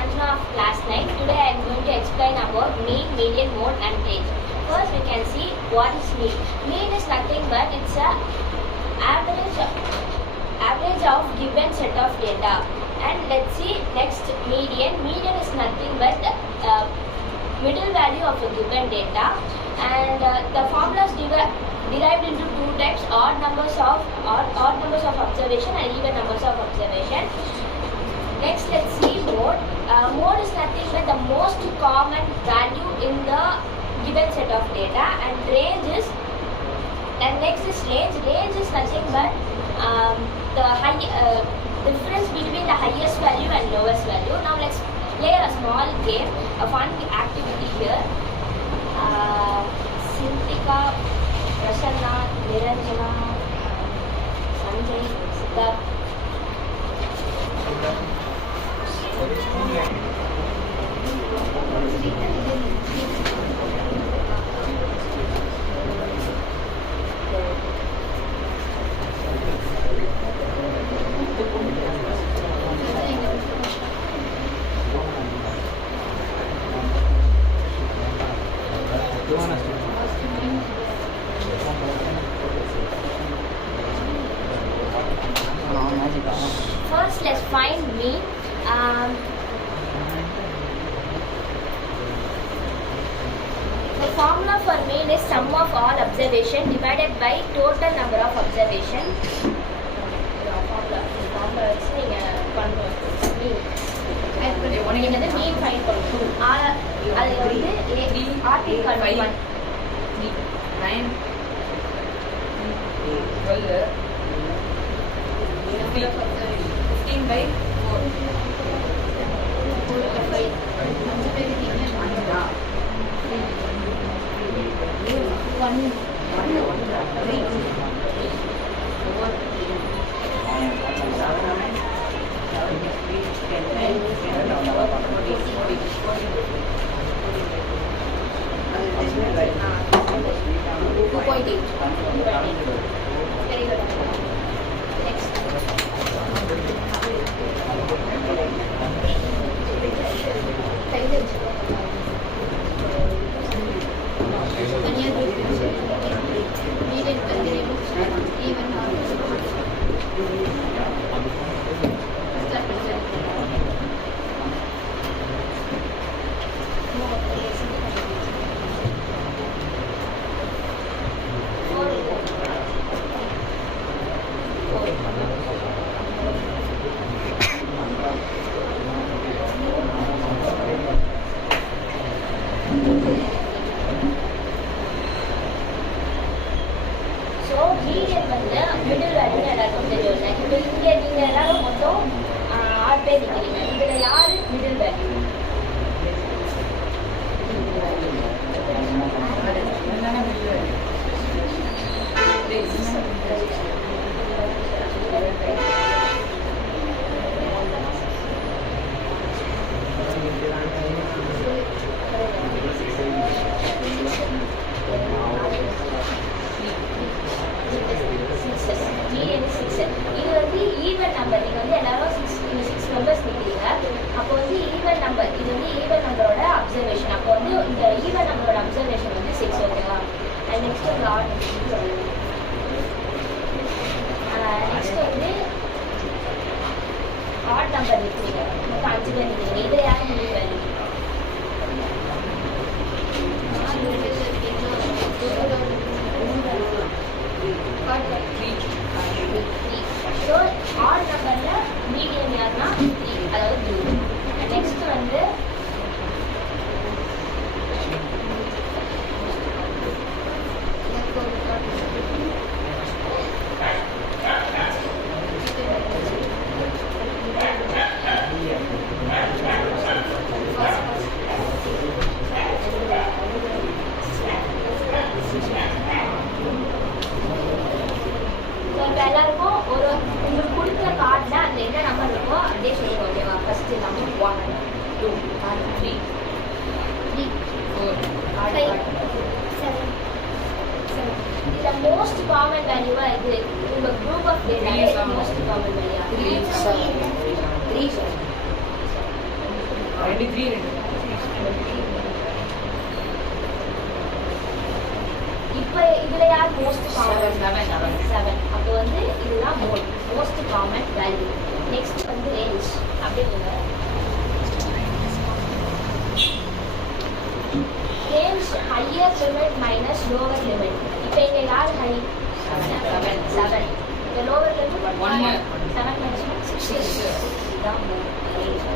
Sanjana of class 9. Today I am going to explain about mean, median, mode and range. First we can see what is mean. Mean is nothing but it's a average of given set of data. And let's see next median. Median is nothing but middle value of a given data. And the formula is derived into two types: odd numbers of observation and even numbers of observation. Next, let's see mode. Mode is nothing but the most common value in the given set of data. And range is, and next is range. Range is nothing but the difference between the highest value and lowest value. Now let's play a small game, a fun activity here. Sintika, Prasanna, Niranjana, Sanjay, Siddharth. First, let's find mean. The formula for mean is sum of all observation divided by total number of observation. Formula is mean. Mean find பண்ணணும். அது வந்து article 1 9 12 15 by 2.8. Very good. Next. So median வந்து middle value எல்லாருக்கும் தெரியும். இப்போ இங்கே நீங்கள் எல்லாரும் மொத்தம் 6 பேர் இருக்கிறீங்க. இதில் யார் middle value? இது வந்து ஈவன் நம்பர். நீங்கள் வந்து எல்லாரும் 6 மெம்பர்ஸ் நிற்கிறீங்க. அப்போ வந்து ஈவன் நம்பர், இது வந்து ஈவன் நம்பரோட அப்சர்வேஷன். அப்போ வந்து இந்த ஈவன் நம்பரோட அப்சர்வேஷன் வந்து 6. ஓகேவா? அண்ட் நெக்ஸ்ட் வந்து ஆட். நெக்ஸ்ட் வந்து ஆட் நம்பர் நிற்கிறீங்க. மொத்தம் 5 பேர் நிற்கிறீங்க. இதில் யாரும் மிடில் வேல்யூ? ஸோ ஆட் நம்பரில் மீடியம் யாருன்னா 3, அதாவது 2. நெக்ஸ்ட் வந்து எல்லாருக்கும் உங்களுக்கு கொடுக்குற கார்டில் அதில் என்ன நம்பர் இருக்கோ அப்படியே சொல்லுங்க. ஓகேவா? First number 1 2 3 4 5 7. The most common value is the group of data is the most common value. 3 7. இப்போ இதுல யார் மோஸ்ட் காமன்? 7. அப்போ வந்து இதுதான் மோஸ்ட் காமன் வேல்யூ. நெக்ஸ்ட் வந்து ரேஞ்ச். அப்படியே range higher limit minus lower limit. இப்போ இங்க யார் ஹை? 7. இந்த லோவர் லிமிட் 1. 7 minus 1 6. இதுதான் ரேஞ்ச்.